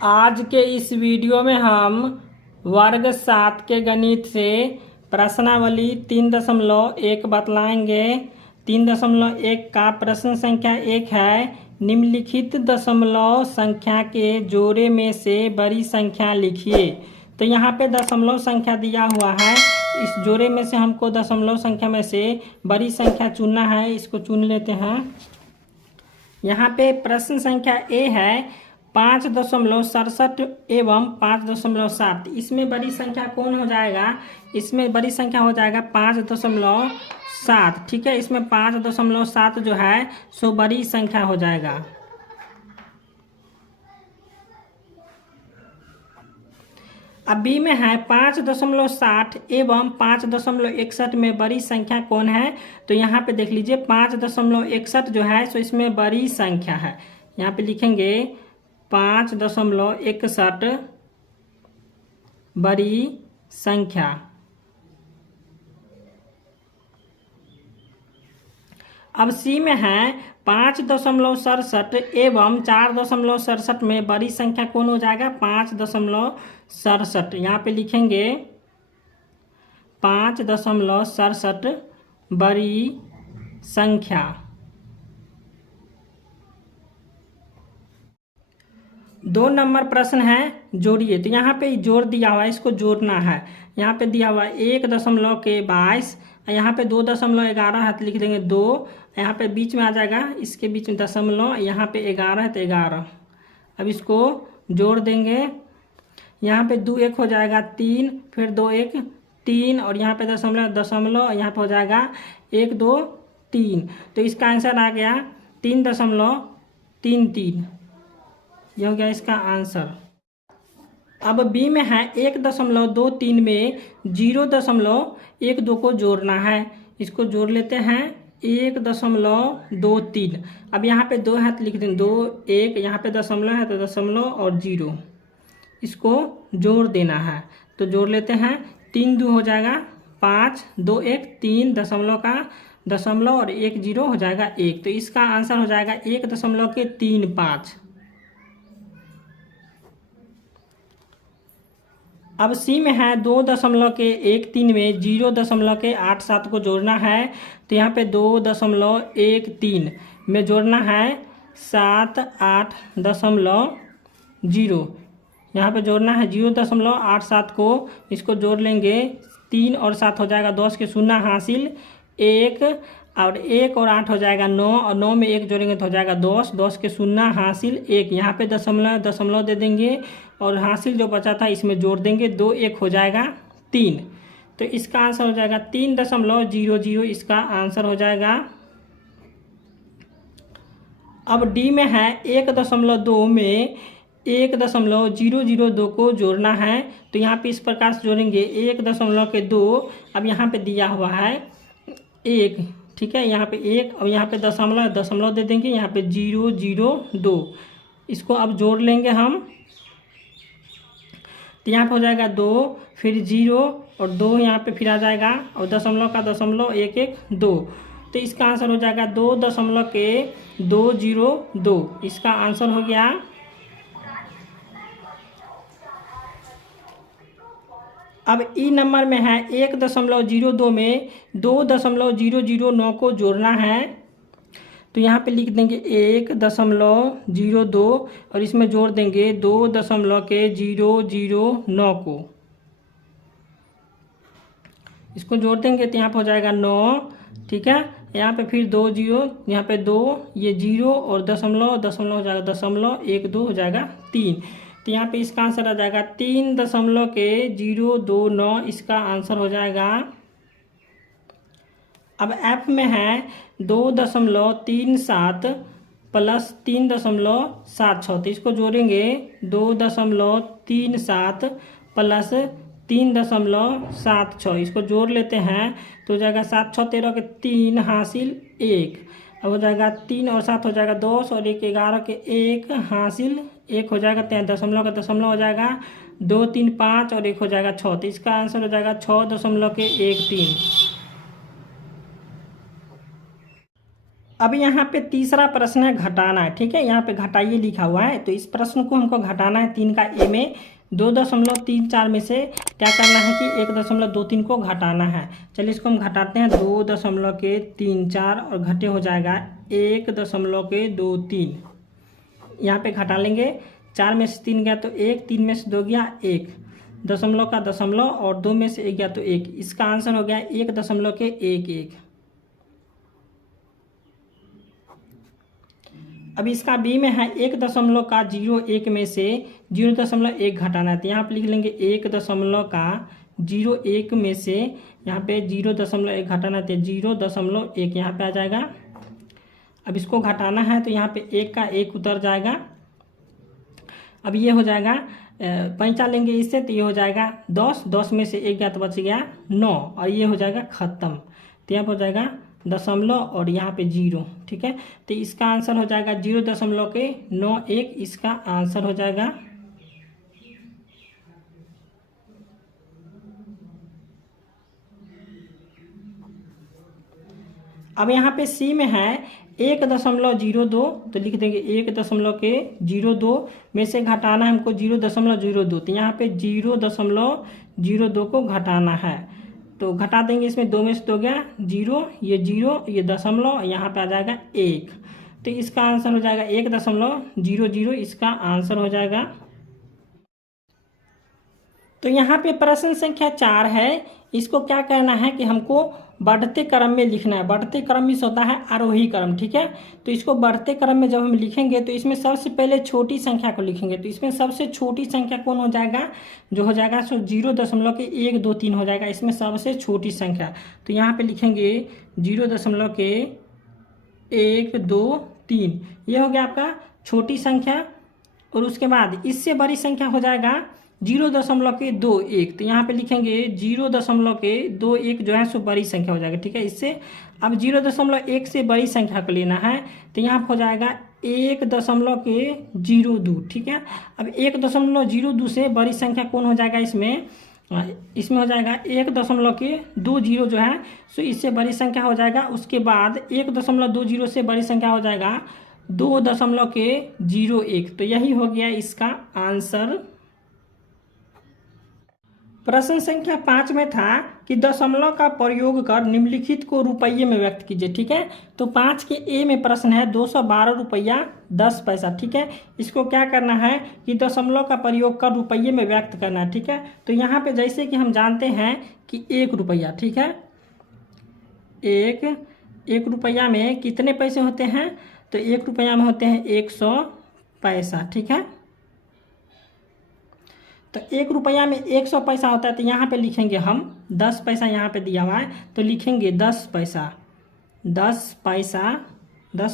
आज के इस वीडियो में हम वर्ग 7 के गणित से प्रश्नावली 3.1 बतलाएंगे। 3.1 का प्रश्न संख्या 1 है, निम्नलिखित दशमलव संख्या के जोड़े में से बड़ी संख्या लिखिए। तो यहाँ पे दशमलव संख्या दिया हुआ है, इस जोड़े में से हमको दशमलव संख्या में से बड़ी संख्या चुनना है। इसको चुन लेते हैं। यहाँ पे प्रश्न संख्या ए है 5.67 एवं 5.7। इसमें बड़ी संख्या कौन हो जाएगा? इसमें बड़ी संख्या हो जाएगा 5.7। ठीक है, इसमें 5.7 जो है सो बड़ी संख्या हो जाएगा। अब बी में है 5.60 एवं 5.61 में बड़ी संख्या कौन है? तो यहाँ पे देख लीजिए 5.61 जो है सो इसमें बड़ी संख्या है। यहाँ पे लिखेंगे 5.61 बड़ी संख्या। अब सी में है 5.67 एवं 4.67 में बड़ी संख्या कौन हो जाएगा? 5.67। यहाँ पे लिखेंगे 5.67 बड़ी संख्या। 2 नंबर प्रश्न है, जोड़िए। तो यहाँ पे जोड़ दिया हुआ है, इसको जोड़ना है। यहाँ पे दिया हुआ है 1.22, यहाँ पे 2.11 है तो लिख देंगे 2। यहाँ पे बीच में आ जाएगा, इसके बीच में दशमलव, यहाँ पे 11 है तो 11। अब इसको जोड़ देंगे। यहाँ पे 2 1 हो जाएगा 3, फिर 2 1 3, और यहाँ पे दशमलव यहाँ पे हो जाएगा 1 2 3। तो इसका आंसर आ गया 3.33। यह हो गया इसका आंसर। अब बी में है 1.23 में 0.12 को जोड़ना है। इसको जोड़ लेते हैं 1.23। अब यहाँ पे 2 है तो लिख दें 2 1, यहाँ पे दशमलव है तो दशमलव और 0, इसको जोड़ देना है। तो जोड़ लेते हैं 3 2 हो जाएगा 5, 2 1 3 दशमलव का दशमलव और 1 0 हो जाएगा 1। तो इसका आंसर हो जाएगा 1.35। अब सी में है 2.13 में 0.87 को जोड़ना है। तो यहाँ पे 2.13 में जोड़ना है 7.8.0। यहाँ पे जोड़ना है 0.87 को, इसको जोड़ लेंगे 3 और 7 हो जाएगा 10 के शून्य हासिल 1, और 1 और 8 हो जाएगा 9, और 9 में 1 जोड़ेंगे तो हो जाएगा 10, 10 के शून्य हासिल 1। यहाँ पे दशमलव दे देंगे और हासिल जो बचा था इसमें जोड़ देंगे, 2 1 हो जाएगा 3। तो इसका आंसर हो जाएगा 3.00, इसका आंसर हो जाएगा। अब डी में है 1.2 में 1.002 को जोड़ना है। तो यहाँ पे इस प्रकार से जोड़ेंगे 1.2। अब यहाँ पे दिया हुआ है 1, ठीक है, यहाँ पे 1 और यहाँ पे दशमलव दे देंगे, यहाँ पे 0.002। इसको अब जोड़ लेंगे हम। तो यहाँ पे हो जाएगा 2, फिर 0 और 2 यहाँ पे फिर आ जाएगा, और दशमलव का दशमलव 1 1 2। तो इसका आंसर हो जाएगा 2.202। इसका आंसर हो गया। अब ई नंबर में है 1.02 में 2.009 को जोड़ना है। तो यहाँ पे लिख देंगे 1.02 और इसमें जोड़ देंगे 2.009 को। इसको जोड़ देंगे तो यहाँ पे हो जाएगा 9, ठीक है। यहाँ पे फिर 2 0, यहाँ पे 2, ये 0 और दशमलव हो जाएगा 0.12 हो जाएगा 3। तो यहाँ पे इसका आंसर आ जाएगा 3.029, इसका आंसर हो जाएगा। अब एफ में है 2.37 प्लस 3.76। तो इसको जोड़ेंगे 2.37 प्लस 3.76, इसको जोड़ लेते हैं तो हो जाएगा 7 6 13 के 3 हासिल 1। अब हो जाएगा 3 और 7 हो जाएगा 10, और 1 11 के 1 हासिल 1 हो जाएगा, दशमलव का दशमलव हो जाएगा 2 3 5 और 1 हो जाएगा 6। तो इसका आंसर हो जाएगा 6.13। अब यहाँ पे तीसरा प्रश्न है घटाना है, ठीक है। यहाँ पे घटाइए लिखा हुआ है, तो इस प्रश्न को हमको घटाना है 3 का ए में 2.34 में से क्या करना है कि 1.23 को घटाना है। चलिए इसको हम घटाते हैं। 2.34 और घटे हो जाएगा 1.23। यहाँ पे घटा लेंगे, 4 में से 3 गया तो 1, 3 में से 2 गया 1, दशमलव का दशमलव और 2 में से 1 गया तो 1। इसका आंसर हो गया 1.11। अब इसका बी में है 1.01 में से 0.1 घटाना है, तो यहाँ पे लिख लेंगे 1.01 में से यहाँ पे 0.1 घटाना है, तो 0.1 यहाँ पे आ जाएगा। अब इसको घटाना है तो यहाँ पे 1 का 1 उतर जाएगा। अब ये हो जाएगा 5 लेंगे इससे, तो ये हो जाएगा 10 में से 1 गया तो बच गया 9 और ये हो जाएगा खत्म। तो यहाँ पर हो जाएगा दशमलव और यहाँ पे 0, ठीक है। तो इसका आंसर हो जाएगा 0.91, इसका आंसर हो जाएगा। अब यहाँ पे सी में है 1.02, तो लिख देंगे 1.02 में से घटाना है हमको 0.02, तो यहाँ पे 0.02 को घटाना है, तो घटा देंगे। इसमें 2 में से 2 गया 0, ये दशमलव, यहाँ पे आ जाएगा 1, तो इसका आंसर हो जाएगा 1.00, इसका आंसर हो जाएगा। तो यहाँ पे प्रश्न संख्या 4 है, इसको क्या करना है कि हमको बढ़ते क्रम में लिखना है। बढ़ते क्रम में होता है आरोही क्रम, ठीक है। तो इसको बढ़ते क्रम में जब हम लिखेंगे तो इसमें सबसे पहले छोटी संख्या को लिखेंगे, तो इसमें सबसे छोटी संख्या कौन हो जाएगा, जो हो जाएगा सो 0.123 हो जाएगा, इसमें सबसे छोटी संख्या। तो यहाँ पे लिखेंगे 0.123, ये हो गया आपका छोटी संख्या। और उसके बाद इससे बड़ी संख्या हो जाएगा 0.21, तो यहाँ पे लिखेंगे 0.21 जो है सो बड़ी संख्या हो जाएगा, ठीक है। इससे अब 0.1 से बड़ी संख्या को लेना है, तो यहाँ पर हो जाएगा 1.02, ठीक है। अब 1.02 से बड़ी संख्या कौन हो जाएगा, इसमें हो जाएगा 1.20 जो है सो इससे बड़ी संख्या हो जाएगा। उसके बाद 1.20 से बड़ी संख्या हो जाएगा 2.01, तो यही हो गया इसका आंसर। प्रश्न संख्या 5 में था कि दशमलव का प्रयोग कर निम्नलिखित को रुपये में व्यक्त कीजिए, ठीक है। तो 5 के ए में प्रश्न है 212 रुपया 10 पैसा, ठीक है। इसको क्या करना है कि दशमलव का प्रयोग कर रुपये में व्यक्त करना है, ठीक है। तो यहाँ पे जैसे कि हम जानते हैं कि 1 रुपया, ठीक है, एक रुपया में कितने पैसे होते हैं, तो 1 रुपया में होते हैं 100 पैसा, ठीक है। तो 1 रुपया में 100 पैसा होता है, तो यहाँ पे लिखेंगे हम 10 पैसा, यहाँ पे दिया हुआ है तो लिखेंगे 10 पैसा। 10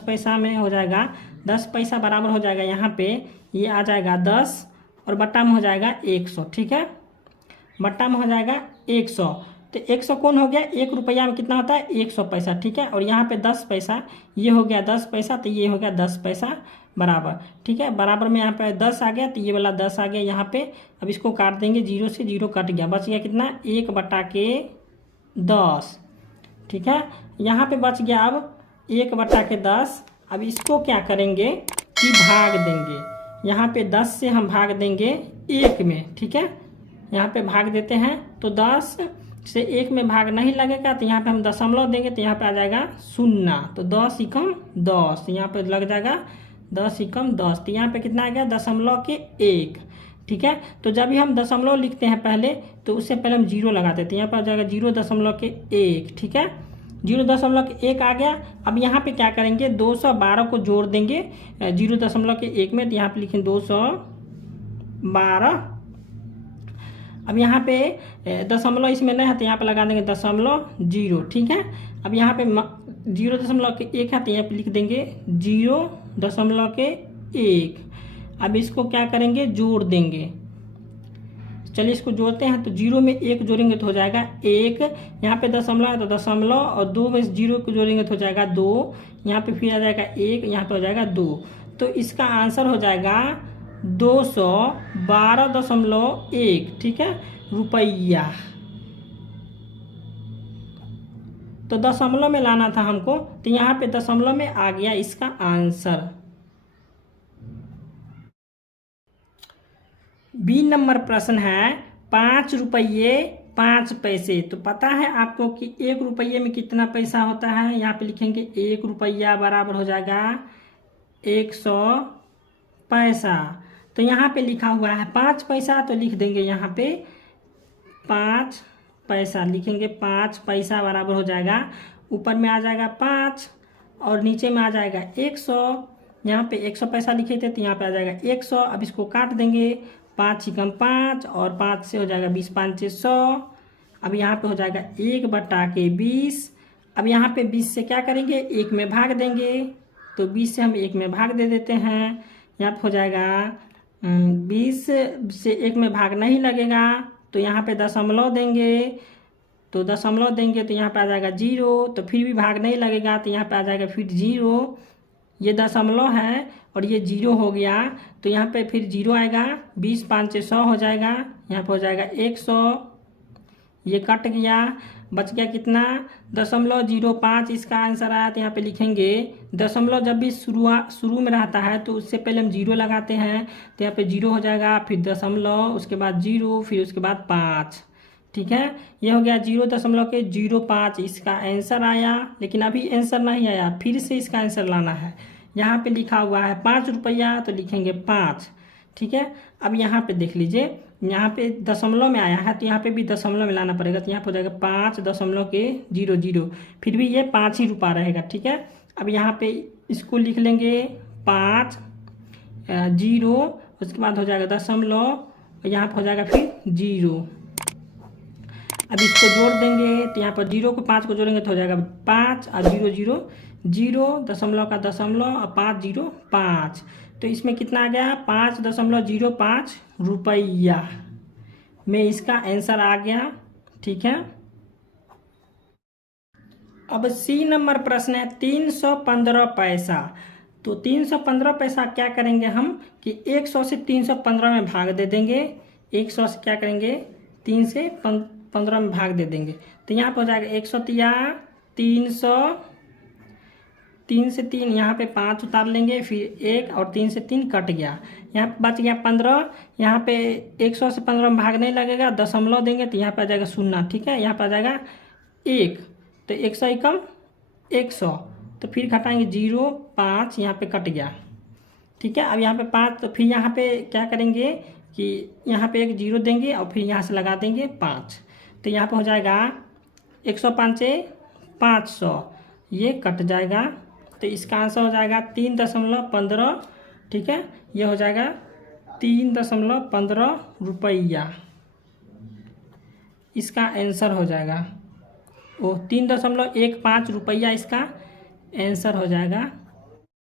पैसा में हो जाएगा 10 पैसा बराबर हो जाएगा, यहाँ पे ये आ जाएगा 10 और बट्टा में हो जाएगा 100, ठीक है। बट्टा में हो जाएगा 100, तो 100 कौन हो गया, 1 रुपया में कितना होता है 100 पैसा, ठीक है। और यहाँ पे 10 पैसा, ये हो गया 10 पैसा, तो ये हो गया 10 पैसा बराबर, ठीक है। बराबर में यहाँ पे 10 आ गया, तो ये वाला 10 आ गया यहाँ पे। अब इसको काट देंगे, 0 से 0 कट गया, बच गया कितना 1/10, ठीक है। यहाँ पे बच गया अब 1/10। अब इसको क्या करेंगे कि भाग देंगे, यहाँ पे 10 से हम भाग देंगे 1 में, ठीक है। यहाँ पे भाग देते हैं तो 10 से 1 में भाग नहीं लगेगा, तो यहाँ पे हम दशमलव देंगे, तो यहाँ पे आ जाएगा 0, तो 10 × 10, यहाँ पे लग जाएगा 10 × 10, तो यहाँ पे कितना आ गया 0.1, ठीक है। तो जब भी हम दशमलव लिखते हैं पहले, तो उससे पहले हम 0 लगाते थे, यहाँ पर आ जाएगा 0.1, ठीक है। 0.1 आ गया। अब यहाँ पे क्या करेंगे 212 को जोड़ देंगे 0.1 में, तो यहाँ पे लिखेंगे 212। अब यहाँ पे दशमलव इसमें नहीं है, तो यहाँ पे लगा देंगे 0.0, ठीक है। अब यहाँ पे 0.1 है, तो यहाँ पे लिख देंगे 0.1। अब इसको क्या करेंगे जोड़ देंगे, चलिए इसको जोड़ते हैं। तो 0 में 1 जोड़ेंगे तो हो जाएगा 1, यहाँ पे दशमलव है तो दशमलव, और 2 में 0 को जोड़ेंगे तो हो जाएगा 2, यहाँ पे फिर आ जाएगा 1, यहाँ पे हो जाएगा 2। तो इसका आंसर हो जाएगा 212.1, ठीक है, रुपया। तो दशमलव में लाना था हमको, तो यहाँ पे दशमलव में आ गया इसका आंसर। बी नंबर प्रश्न है 5 रुपये 5 पैसे। तो पता है आपको कि 1 रुपये में कितना पैसा होता है। यहाँ पे लिखेंगे 1 रुपया बराबर हो जाएगा 100 पैसा। तो यहाँ पे लिखा हुआ है 5 पैसा, तो लिख देंगे यहाँ पे 5 पैसा, लिखेंगे 5 पैसा बराबर हो जाएगा, ऊपर में आ जाएगा 5 और नीचे में आ जाएगा 100। यहाँ पे 100 पैसा लिखे थे तो यहाँ पे आ जाएगा 100। अब इसको काट देंगे, 5 छिकम 5 और 5 से हो जाएगा 20 5 100। अब यहाँ पे हो जाएगा 1/20। अब यहाँ पे 20 से क्या करेंगे, 1 में भाग देंगे, तो 20 से हम 1 में भाग दे देते हैं। यहाँ पे हो जाएगा 20 से 1 में भाग नहीं लगेगा, तो यहाँ पे दशमलव देंगे, तो दशमलव देंगे तो यहाँ पे आ जाएगा 0, तो फिर भी भाग नहीं लगेगा, तो यहाँ पे आ जाएगा फिर 0। ये दशमलव है और ये 0 हो गया, तो यहाँ पे फिर 0 आएगा, 20 5 100 हो जाएगा, यहाँ पे हो जाएगा 100। ये कट गया, बच गया कितना, 0.05 इसका आंसर आया। तो यहाँ पे लिखेंगे दशमलव जब भी शुरू में रहता है तो उससे पहले हम 0 लगाते हैं, तो यहाँ पे 0 हो जाएगा, फिर दशमलव, उसके बाद 0, फिर उसके बाद 5। ठीक है, ये हो गया 0.05 इसका आंसर आया। लेकिन अभी आंसर नहीं आया, फिर से इसका आंसर लाना है। यहाँ पे लिखा हुआ है 5 रुपया, तो लिखेंगे 5। ठीक है, अब यहाँ पे देख लीजिए, यहाँ पे दशमलव में आया है तो यहाँ पे भी दशमलव में लाना पड़ेगा, तो यहाँ पे हो जाएगा 5.00, फिर भी ये 5 ही रुपया रहेगा। ठीक है, अब यहाँ पे इसको लिख लेंगे 5 0, उसके बाद हो जाएगा दशमलव और यहाँ पे हो जाएगा फिर 0। अब इसको जोड़ देंगे, तो यहाँ पर 0 को 5 को जोड़ेंगे तो हो जाएगा 5 और 0 0 0, दशमलव का दशमलव और 5 0 5। तो इसमें कितना आ गया, 5.05 रुपया में इसका आंसर आ गया। ठीक है, अब सी नंबर प्रश्न है 315 पैसा। तो 315 पैसा क्या करेंगे हम कि 100 से 315 में भाग दे देंगे। 100 से क्या करेंगे, 3 से 15 में भाग दे देंगे, तो यहाँ पर हो जाएगा 100 या 300, 3 से 3 यहाँ पे 5 उतार लेंगे, फिर 1 और 3 से 3 कट गया, यहाँ बच गया 15। यहाँ पे 100 से 15 में भाग नहीं लगेगा, दशमलव देंगे तो यहाँ पे आ जाएगा 0। ठीक है, यहाँ पे आ जाएगा 1, तो 100 एकम 100, तो फिर घटाएंगे 0 5, यहाँ पे कट गया। ठीक है, अब यहाँ पे 5, तो फिर यहाँ पे क्या करेंगे कि यहाँ पे एक 0 देंगे और फिर यहाँ से लगा देंगे 5, तो यहाँ पे हो जाएगा 105 500, ये कट जाएगा, तो इसका आंसर हो जाएगा 3.15। ठीक है, ये हो जाएगा 3.15 रुपया, इसका आंसर हो जाएगा। वो 3.15 रुपया इसका आंसर हो जाएगा।